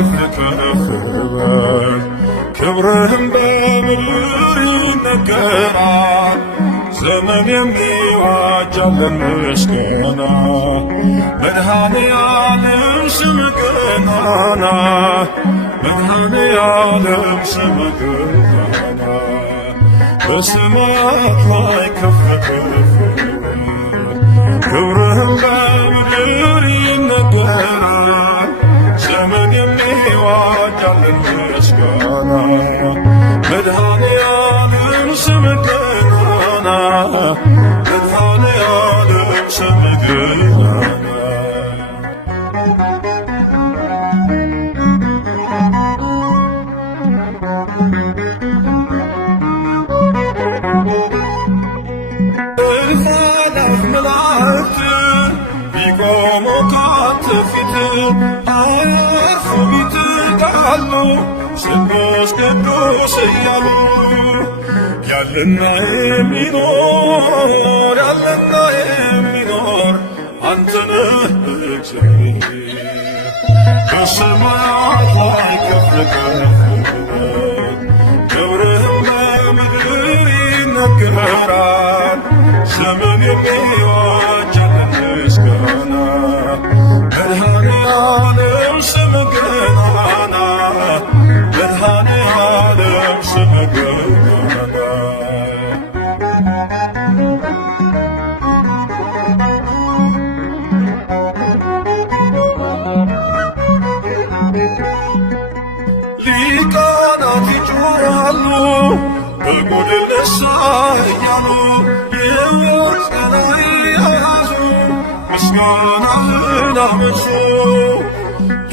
ከፍ ከፍ በል ክብርህም በምድር ይነገራል። ዘመን የሚዋጃለን ምስጋና መድኃኔዓለም ስምህ ገናና መድኃኔዓለም ስምህ ገናና በሰማያት ላይ ከፍ ከፍ ክብርህም በምድር ይነገራል። ዘመን የሚዋጃለን ምስጋና መድኃኔዓለም ስምህ ገናና መድኃኔዓለም ስምህ ገናና እልፍ መላእክት ቢቆሙ ካንተ ፊት አያርፉም ይትጋሉ ቅዱስ ቅዱስ እያሉ ያለና የሚኖር ያለና የሚኖር አንተ ነህ እግዚአብሔር። በሰማያት ላይ ከፍ ከፍ ክብርህም በምድር ይነገራል። ዘመን የሚዋጃለን ምስጋና መድኃኔዓለም ስምህ ገናና መድኃኔዓለም ስምህ ገናና ሊቃናት ይጮኻሉ በጎድን ነሣ እያሉ የወርቅ ጽና ያዙ ምስጋናህን አመጹ።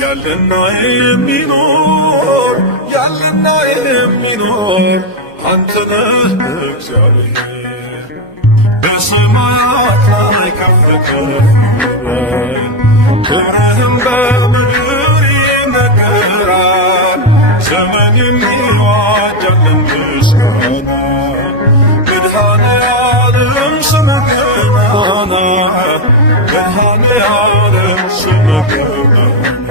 ያለና የሚኖር ያለና የሚኖር አንተ ነህ እግዚአብሔር። በሰማያት ላይ ከፍ ከፍ በል ክብርህም በምድር ይነገራል። ዘመን የሚዋጃለን ምስጋና መድኃኔዓለም ስምህ ገናና መድኃኔዓለም ስምህ ገናና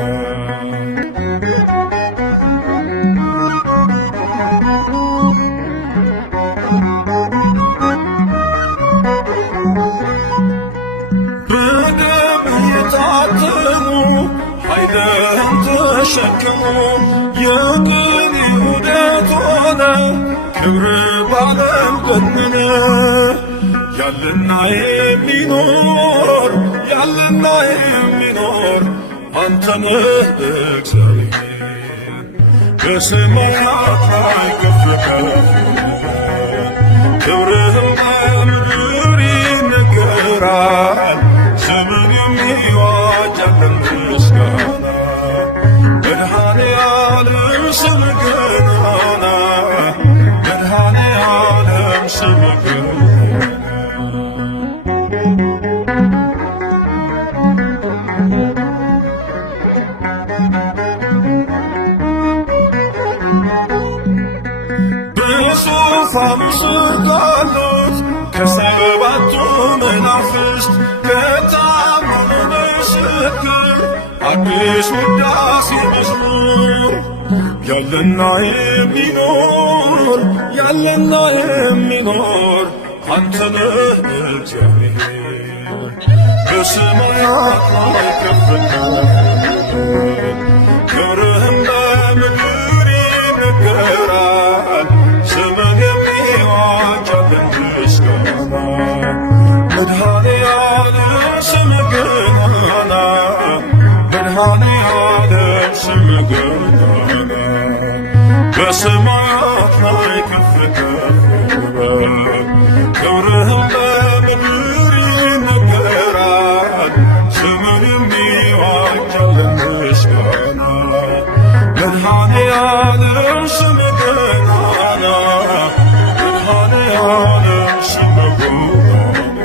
በደምህ የታተሙ ኃይልህን ተሸከሙ የቅኔ ውደት ሆነ ክብር ባለም ገነነ። ያለና የሚኖር ያለና የሚኖር አንተ ነህ እግዚአብሔር። በሰማያት ላይ ከፍ ከፍ ክብርህም በምድር ይነገራል። ዘመን የሚዋጃለን ምስጋና መድኃኔዓለም ስምህ ገናና መድኃኔዓለም ስምህ ገናና በዙፋኑ ስር ካሉት ከሰባቱ መናፍስት ከታመኑ ምስክር አዲስ ውዳሴ መዝሙር ያለና የሚኖር ያለና የሚኖር አንተ ነህ እግዚአብሔር። በሰማያት ላይ ከፍ ከፍ ክብርህም በምድር ይነገራል። ዘመን የሚዋጃለን ምስጋና መድኃኔዓለም ስምህ ገናና መድኃኔዓለም ስምህ ገናና በሰማያት ላይ ከፍ ከፍ በል ክብርህም በምድር ይነገራል። ዘመን የሚዋጃለን ምስጋና መድኃኔዓለም ስምህ ገናና መድኃኔዓለም ስምህ ገናና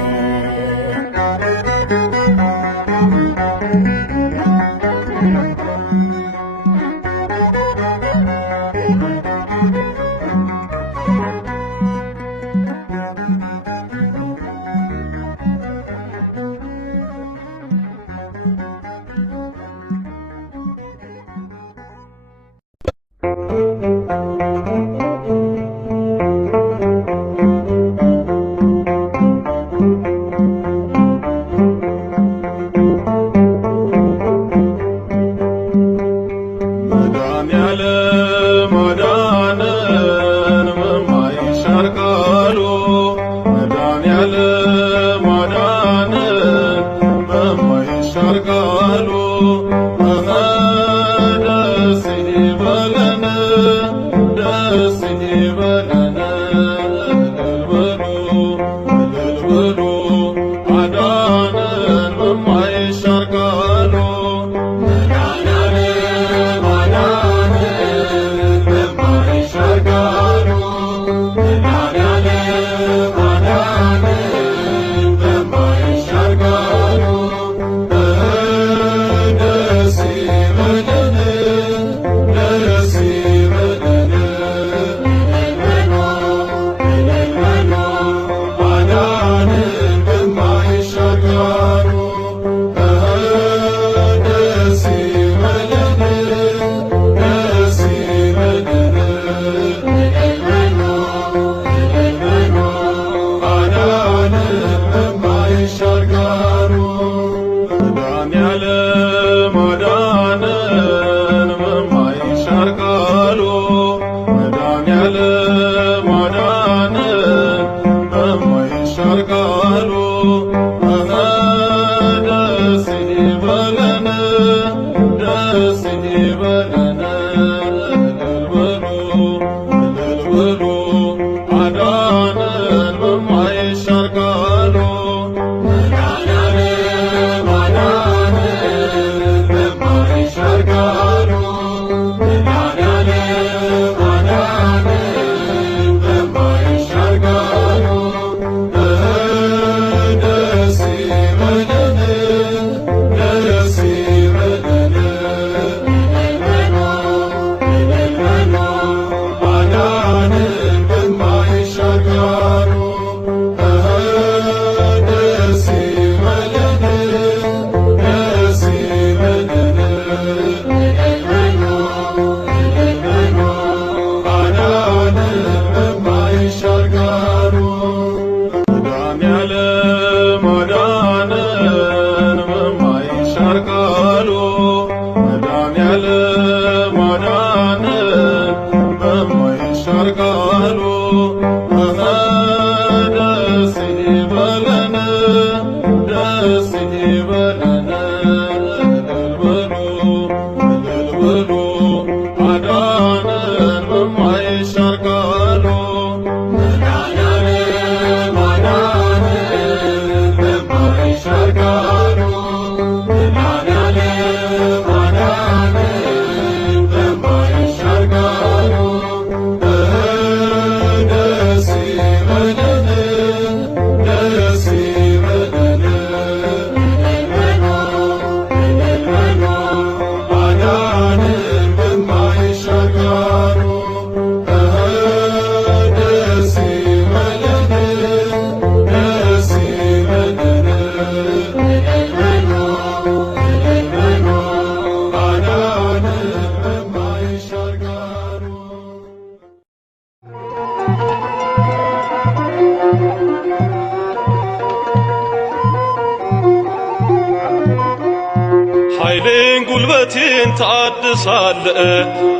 ጉልበቴን ታድሳለ፣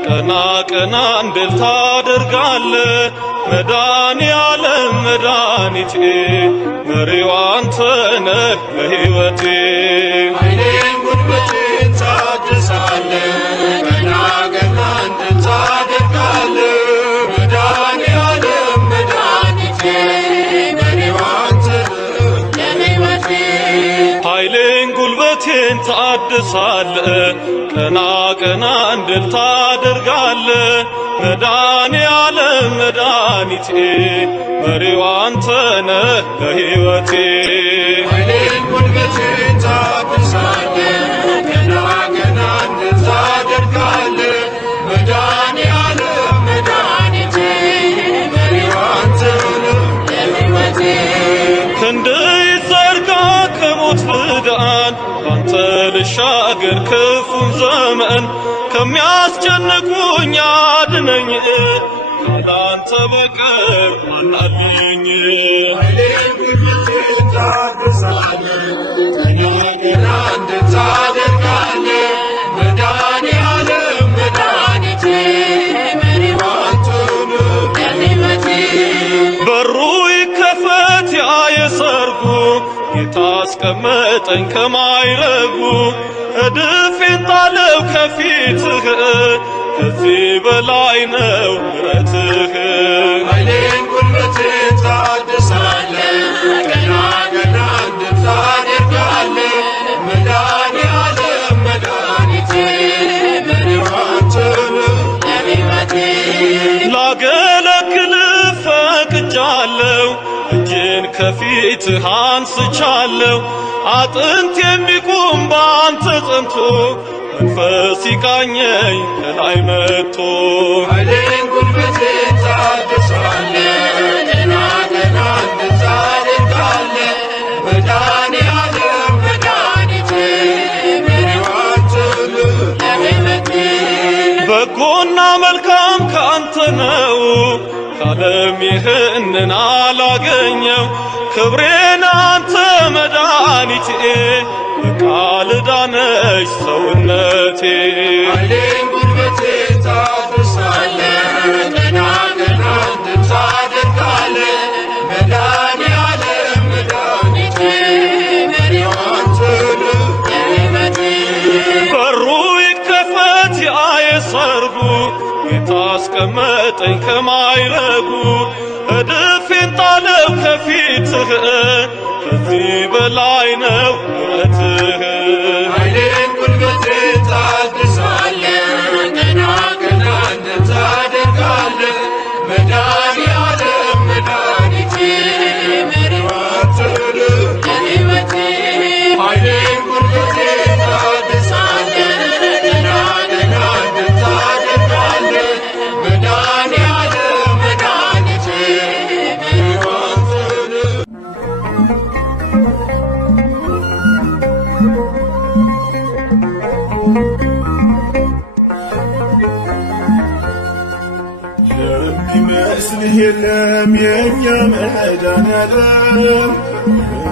ቀና ቀና እንድል ታደርጋለ። መድኃኔዓለም መድኃኒቴ መሪው አንተ ነህ ለሕይወቴ። ኃይሌን ጉልበቴን ታድሳለ፣ ቀና ቀና እንድል ታደርጋለ። መድኃኔዓለም መድኃኒቴ መሪው አንተ ነህ ለሕይወቴ። ኃይሌን ጉልበቴን ታድሳለ፣ ቀና ቀና እንድል ታደርጋለ። መድኃኔዓለም መድኃኒቴ መሪው አንተ ነህ ለሕይወቴ። ኃይሌን ጉልበቴን ታድሳለ፣ ቀና ቀና እንድል ታደርጋለ። መድኃኔዓለም መድኃኒቴ መሪው አንተ ነህ ለሕይወቴ። ክንድህ ይዘርጋ ከሞት ልዳን፣ ባንተ ልሻገር ክፉን ዘመን። ከሚያስጨንቁኝ አድነኝ፣ ካላንተ በቀር ማን አለኝ? ኃይሌን ጉልበቴን ታድሳለ፣ ቀና ቀና እንድል ታደርጋለ። መድኃኔዓለም መድኃኒቴ መሪው አንተ ነህ ለሕይወቴ። በሩ ይከፈት ያ የሰርጉ፣ ጌታ አስቀመጠኝ ከማይረጉ። እድፌን ጣለው ከፊትህ፣ ከዚህ በላይ ነው ምሕረትህ። ኃይሌን ጉልበቴን ታድሳለ፣ ቀና ቀና እንድል ታደርጋለ። መድኃኔዓለም መድኃኒቴ መሪው አንተ ነህ ለሕይወቴ። ላገለግልህ ፈቅጃለሁ፣ እጄን ከፊትህ አንስቻለሁ። አጥንት የሚቆም በአንተ ጸንቶ፣ መንፈስ ይቃኘኝ ከላይ መጥቶ። ኃይሌን ጉልበቴን ታድሳለ፣ ቀና ቀና እንድል ታደርጋለ። መድኃኔዓለም መድኃኒቴ መሪው አንተ ነህ ለሕይወቴ። በጎና መልካም ከአንተ ነው፣ ከዓለም ይህንን አላገኘው። ክብሬን አንተ መድኃኒቴ፣ በቃል ዳነች ሰውነቴ። ኃይሌን ጉልበቴን ታድሳለ፣ ቀና ቀና እንድል ታደርጋለ። መድኃኔዓለም መድኃኒቴ መሪው አንተ ነህ ለሕይወቴ። በሩ ይከፈት ያ የሰርጉ፣ ጌታ አስቀመጠኝ ከማይረጉ። እድፌን ጣለው ከፊትህ፣ ከዚህ በላይ ነው ምሕረትህ። ኃይሌን ጉልበቴን ታድሳለ፣ ቀና ቀና እንድል ታደርጋለ። መድኃኔዓለም መድኃኒቴ መሪው አንተ ነህ ለሕይወቴ። ኃይሌን ጉልበቴን ታድሳለ፣ ቀና ቀና እንድል ታደርጋለ። መድኃኔዓለም መድኃኒቴ መሪው አንተ ነህ። የሚመስልህ የለም የእኛ መድኃኔዓለም፣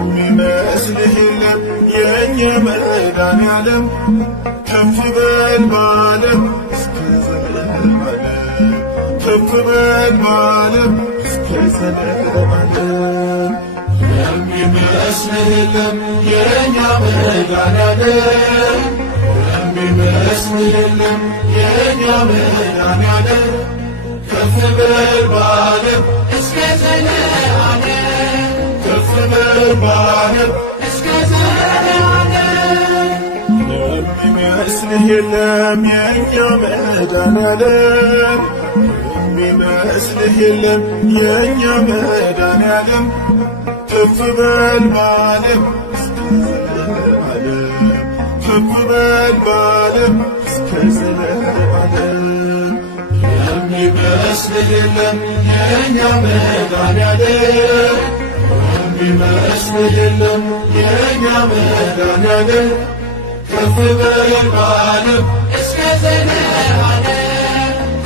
የሚመስልህ የለም የእኛ መድኃኔዓለም። ከፍ በል በዓለም እስከ ዘለዓለም፣ ከፍ በል በዓለም እስከ ዘለዓለም። የሚመስልህ የለም የእኛ መድኃኔዓለም፣ የሚመስልህ የለም የእኛ መድኃኔዓለም። ከፍ በል በዓለም እስከ ዘለዓለም፣ ከፍ በል በዓለም እስከ ዘለዓለም። የሚመስልህ የለም የእኛ መድኃኔዓለም፣ የሚመስልህ የለም የእኛ መድኃኔዓለም። ከፍ በል በዓለም እስከ ዘለዓለም፣ ከፍ በል በዓለም እስከ ዘለዓለም። የሚመስልህ የለም የእኛ መድኃኔዓለም፣ የሚመስልህ የለም የእኛ መድኃኔዓለም። ከፍ በል በዓለም እስከ ዘለዓለም፣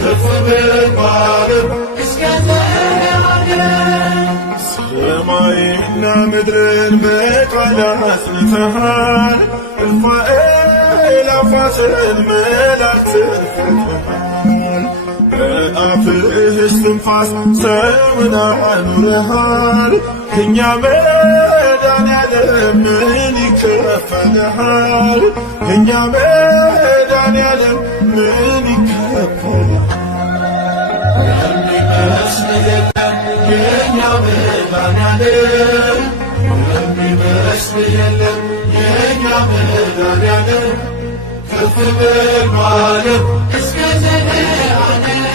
ከፍ በል በዓለም እስከ ዘለዓለም። ሰማይና ምድርን በቃል አጽንተሃል፣ እልፍ አእላፍ ነፋስን መላእክትን ፈጥረሃል። በአፍህ እስትንፋስ ሰውን አኑረሃል። ከእኛ መድኃኒዓለም ምን ይከፈልሃል? ከእኛ መድኃኒዓለም ምን ይከፈልሃል? የሚመስልህ የለም የእኛ መድኃኒዓለም፣ የሚመስልህ የለም የእኛ መድኃኒዓለም። ከፍ በል በዓለም እስከ ዘለዓለም፣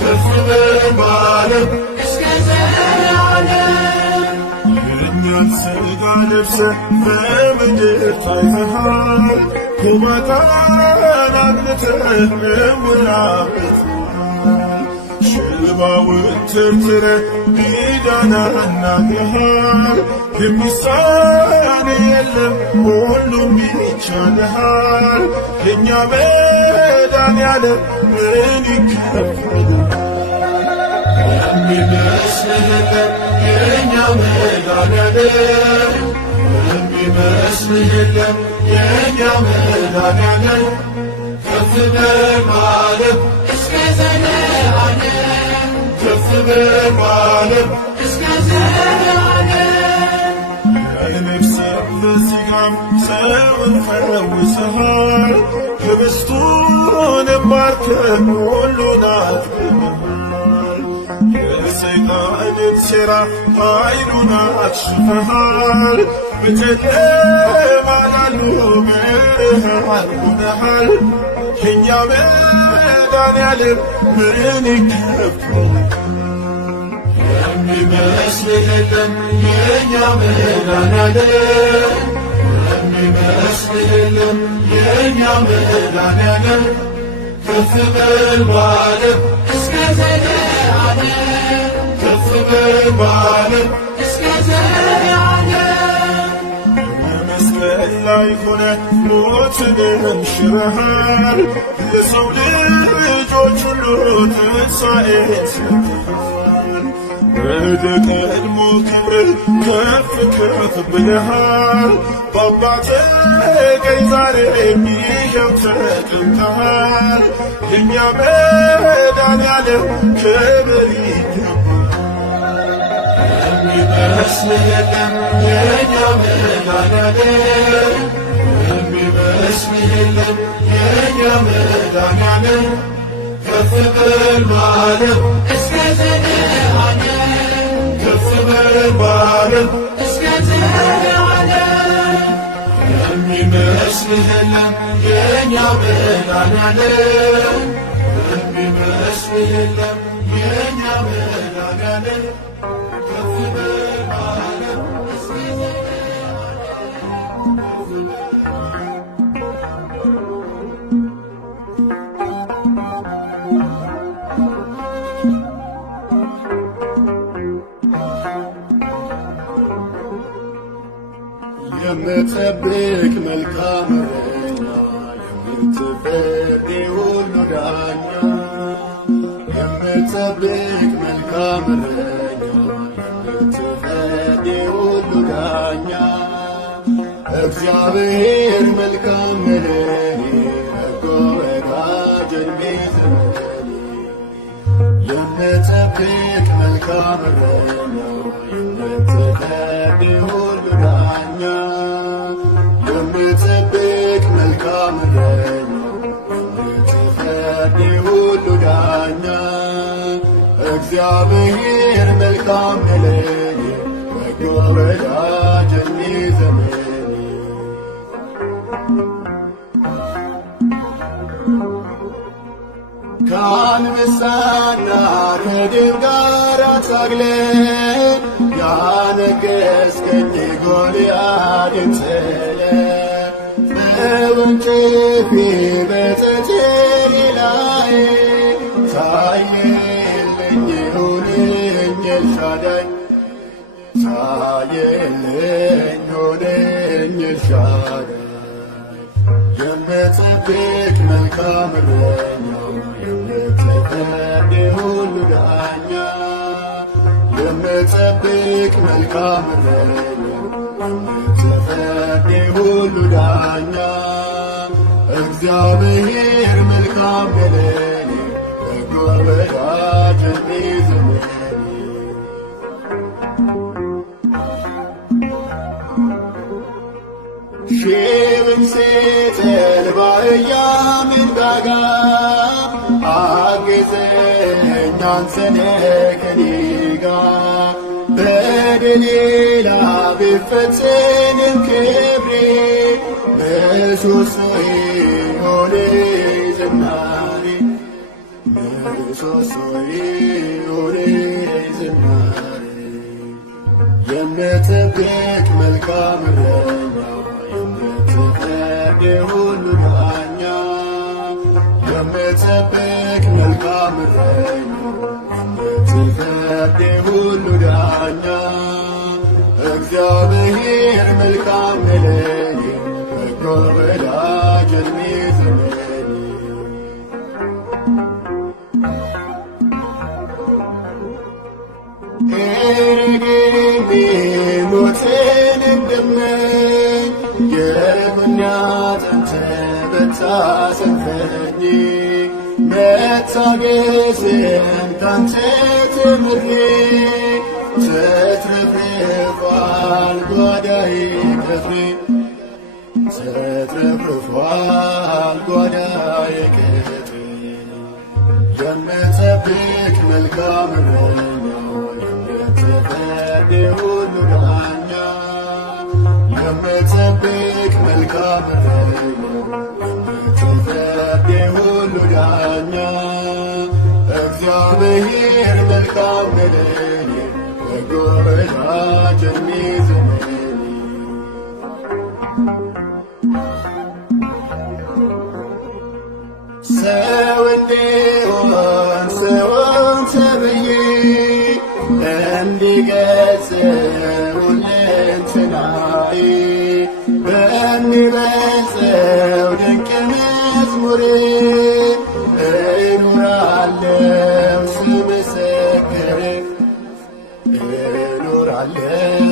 ከፍ በል በዓለም እስከ ዘለዓለም። የእኛን ሥጋ ለብሰህ በምድር ታይተሃል። ኮማታን አግኝተህ ዕውር አብርተሃል። ሽባውን ተርትረህ ዲዳን አናግረሃል። የሚሳንህ የለም ሁሉም ይቻልሃል። የእኛ መድኃኒዓለም ምን ይከፈልሃል? የሚመስልህ የለም የእኛ መድኃኒዓለም፣ የሚመስልህ የለም የእኛ መድኃኒዓለም። ከፍ በል በዓለም እስከ ዘለዓለም፣ ከፍ በል በዓለም እስከ ዘለዓለም። በነፍስም በሥጋም ሰውን ፈውሰሃል። ኅብስቱንም ባርከህ ሁሉን አጥግበሃል። የሰይጣንን ሴራ ኃይሉን አክሽፈሃል። በጨለማ ላሉ ብርሃን ሆነሃል። የእኛ መድኃኒዓለም ምን ይከፈልሃል? የሚመስልህ የለም የእኛ መድኃኒዓለም፣ የሚመስልህ የለም የእኛ መድኃኒዓለም። ከፍ በል በዓለም እስከ ዘለዓለም፣ ከፍ በል በዓለም እስከ ዘለዓለም። በመስቀል ላይ ሆነህ ሞትንም ሽረሃል። ለሰው ልጆች ሁሉ ትንሣኤን ሰጥተሃል። ወደ ቀድሞ ክብር ከፍ ከፍ ብለሃል። በአባትህ ቀኝ ዛሬም ይኸው ተቀምጠሃል። የእኛ መድኃኒዓለም ክብር ይገባሃል። የሚመስልህ የለም የእኛ መድኃኒዓለም፣ የሚመስልህ የለም የእኛ መድኃኒዓለም። ከፍ በል በዓለም እስከ ዘለዓለም፣ ከፍ በል በዓለም እስከ ዘለዓለም። የሚመስልህ የለም የእኛ መድኃኒዓለም፣ የሚመስልህ የለም የእኛ መድኃኒዓለም። ከፍ በል በዓለም እስከ ዘለዓለም፣ ከፍ በል የምትጠብቅ መልካም እረኛ፣ የምትፈርድ የሁሉ ዳኛ። የምትጠብቅ መልካም እረኛ፣ የምትፈርድ የሁሉ ዳኛ። እግዚአብሔር መልካም ነህ፣ በጎ ወዳጅ የሚዘመድ። የምትጠብቅ መልካም እረኛ፣ የምትፈርድ የሁሉ ዳኛ። የምትጠብቅ መልካም እረኛ፣ የምትፈርድ የሁሉ ዳኛ። እግዚአብሔር መልካም ነህ፣ በጎ ወዳጅ የሚዘመድ። ከአንበሳና ከድብ ጋር ታግለህ ያነገሥከኝ ጎልያድን ጥለህ በወንጭፌ በትሬ ላይ ታየልኝ ሆነኝ ኤልሻዳይ፣ ታየልኝ ሆነኝ ኤልሻዳይ። የምትጠብቅ መልካም እረኛ፣ የምትፈርድ የሁሉ ዳኛ። የምትጠብቅ መልካም እረኛ፣ የምትፈርድ የሁሉ ዳኛ። እግዚአብሔር መልካም ለኔ በጎ ወዳጅ ዘመኔ ሺህም ሴትን ባህያ መንጋጋ አገዘኝ አንተነ ከኔ ጋር በደሌላ ቢፈጽንም ክብሬ ምሰሶዬ ሆነ ዝናሬ ምሰሶዬ ሆነ ዝናሬ የምትጠብቅ መልካም እረኛ የምትፈርድ ሁሉ ዳኛ የምትጠብቅ መልካም እረኛ የምትፈርድ ሁሉ ዳኛ እግዚአብሔር መልካም ለኔ በጎ ወዳጅ ዕድሜ ዘመኔ ኤርጌሜ ሞትን እንደመኝ የርምና አጥንት በታሰንፈኝ መታገስን ካንተ ተምሬ ተትረፍርፏል ጓዳዬ ክፍሬ ተትረፍርፏል ጓዳዬ ክፍሬ የምትጠብቅ መልካም እረኛ የምትፈርድ ሁሉ ዳኛ የምትጠብቅ መልካም እረኛ የምትፈርድ ሁሉ ዳኛ እግዚአብሔር መልካም ለኔ በጎ ወዳጅ ዕድሜ ዘመኔ ሰው እንዲሆን ሰውን ተብዬ እንዲገጽ ሁለንተናዬ በሚበልጸው ድንቅ መዝሙሬ እኖራለሁ ስመሰክር እኖራለሁ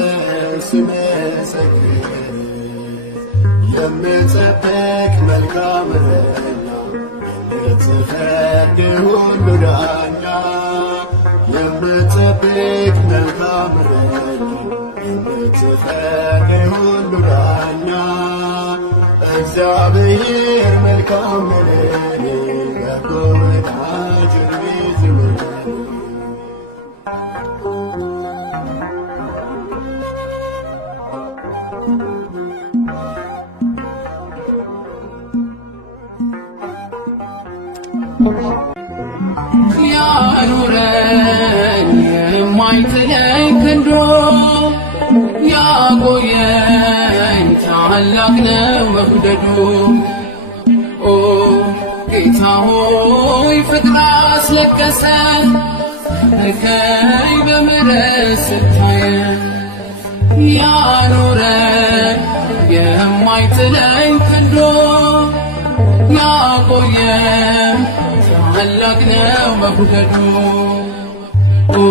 ስመሰክር የምትጠብቅ መልካም እረኛ የምትፈርድ ሁሉ ዳኛ የምትጠብቅ መልካም እረኛ የምትፈርድ ሁሉ ዳኛ እግዚአብሔር መልካም ለኔ በጎ ወዳጅ ዕድሜ ዘመኔ ያኑረኝ የማይጥለኝ ክንዶ ያቆየኝ ታላቅ ነው መውደዱ። ኦ ጌታ ሆይ ፍቅር አስለቀሰን ልከኝ በምሕረት ስታየን ያኑረኝ የማይጥለኝ ክንዶ ያቆየኝ ታላቅ ነው መውደዱ። ኦ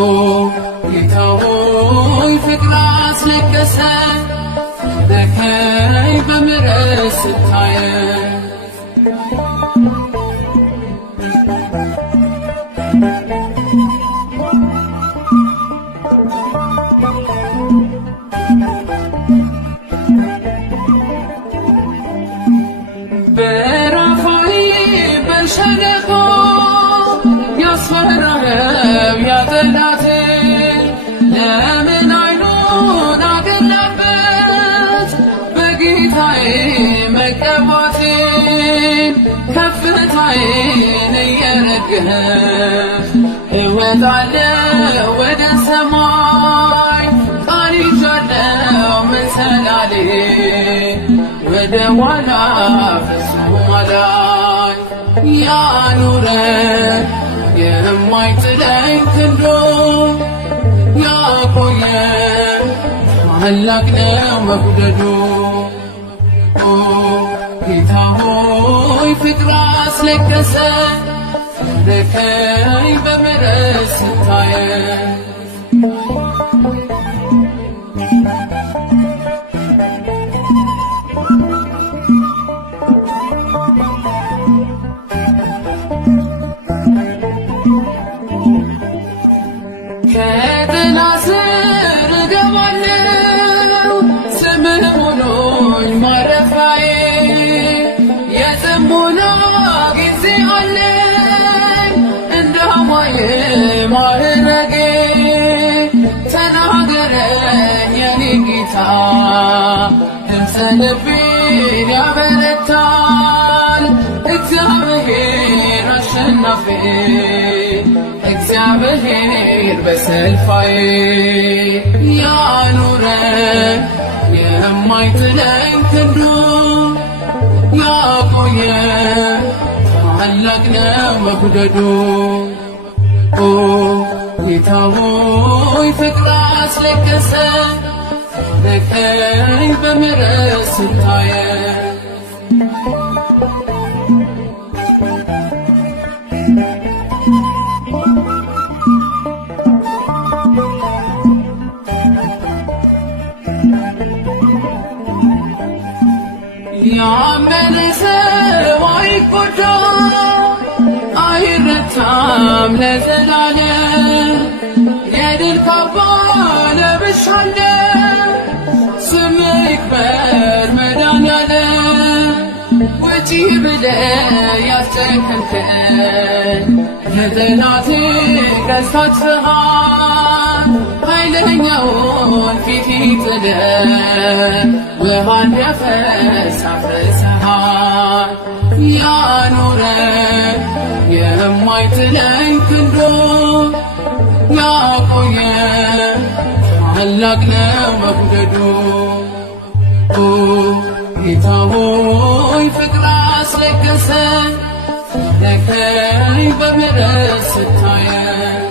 ጌታ ሆይ ፍቅር አስለቀሰን ልከኝ በምሕረት ስታየን በራፋኤል ሸለቆ ያስፈራረው ያጠላት ለምን አይኑን አገላበት በጌታዬ መቀባቴ ከፍታዬን እየረገፍ እወጣለሁ ወደ ሰማይ ቃል ይዣለሁ መሰላሌ ወደ ኋላ ፍጹም አላይ ያኑረኝ የማይጥለኝ ክንዶ ያቆየኝ ታላቅ ነው መውደዱ። ኦ ጌታ ሆይ ፍቅር አስለቀሰን ልከኝ በምሕረት ስታየን ሰልፌን ያበረታል እግዚአብሔር አሸናፊ እግዚአብሔር በሰልፋዬ ያኑረን የማይጥለኝ ክንዱ ያቆየን ታላቅ ነው መውደዱ ጌታ ሆይ ፍቅር አስለቀሰን ነከኝ በምሕረት ስታየን ያመነ ሰው አይጎዳ አይረታም ለዘላለም የድል ካባ ለብሻለሁ ስምህ ይክበር መድኃኒዓለም ውጪ ብለህ ያስጨከንከን ለጠላቴ ገዝታችኋል ኃይለኛውን ፊት ጥለህ ውሃ እንዲያፈስ አፍስሰሃል ያኑረን የማይጥለኝ ክንዱ ያቆየን ታላቅ ነው መውደዱ ጌታ ሆይ ፍቅር አስለቀሰን ነከኝ በምሕረት ስታየን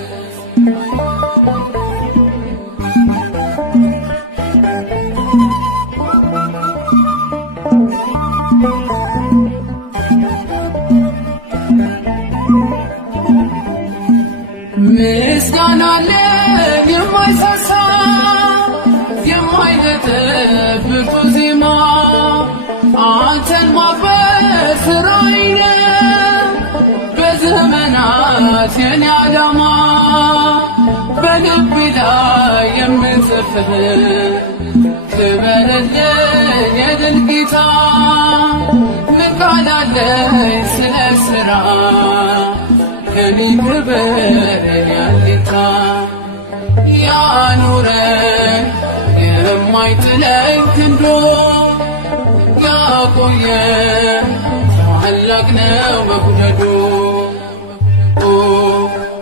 ምስጋና አለን የማይሳሳ የማይነጥፍ ብርቱ ዜማ አንተን ማክበር ስራዬ ነው በዘመናት የኔ ዓላማ በልቤ ላይ የምጽፍህ ክበርልኝ የድል ጌታ ምን ቃል አለኝ ስለ ሥራ ከኔ ክብር ያለታ ያኑረን የማይጥለኝ ክንዱ ያቆየን ታላቅ ነው መውደዱ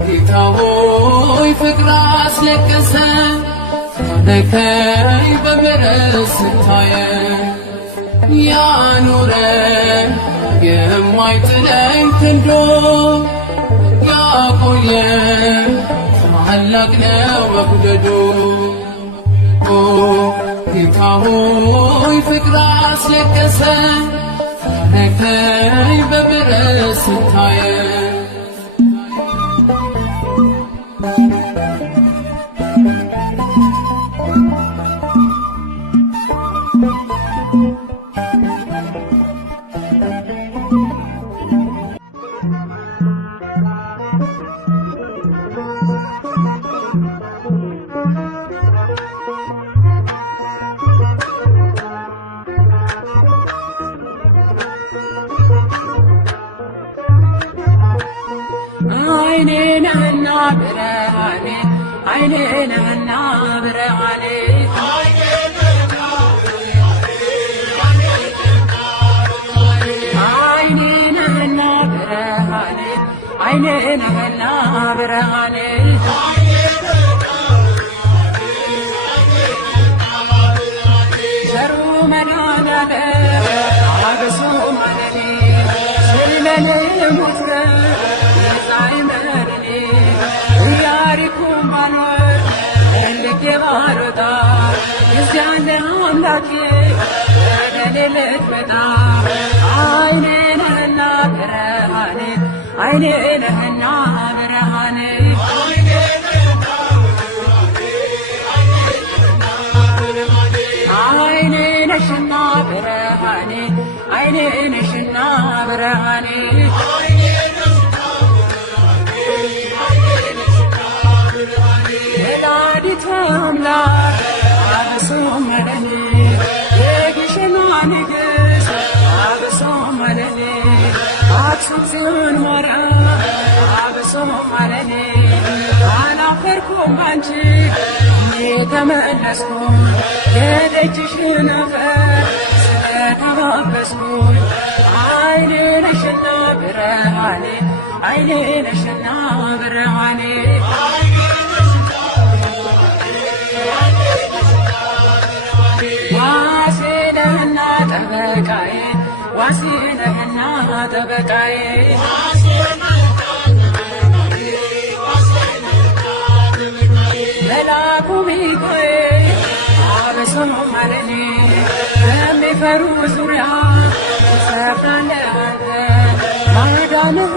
ጌታ ሆይ ፍቅር አስለቀሰን ነከኝ በምሕረት ስታየን ያኑረን የማይጥለኝ ክንዱ ያቆየን ታላቅ ነው መውደዱ ጌታ ሆይ ፍቅር አስለቀሰን ነከኝ በምሕረት ስታየን አይኔ ነህና ብርሃኔ አይኔ ነህና ብርሃኔ አይኔ ነህና ብርሃኔ አይኔ ነህና ብርሃኔ ቸሩ መድኃኒዓለም አገሱ ማለኔ ስለኔ ሞትረ አይኔ ነህና ብርሃኔ አይኔ ነሽና ብርሃኔ አይኔ ነሽና ብርሃኔ ወላዲተ አምላክ አብሶም መለኔ የግሸኗ ንግሥት አብሶም መለኔ አክሱም ጽዮን ማርያም አብሶም መለኔ አላፈርኩም ባንቺ ተመለስኩ የደጅሽን አፈር ስለተባበስኩኝ ኃይሌ ነሽና ብርሃኔ ኃይሌ ነሽና ብርሃኔ ዋሴ ነህና ጠበቃዬ ዋሴ ነህና ጠበቃዬ መልአኩ ሚካኤል አበሰው ማለኔ በሚፈሩ ዙሪያ ትሰፍራለህ አንተ ማዳንህ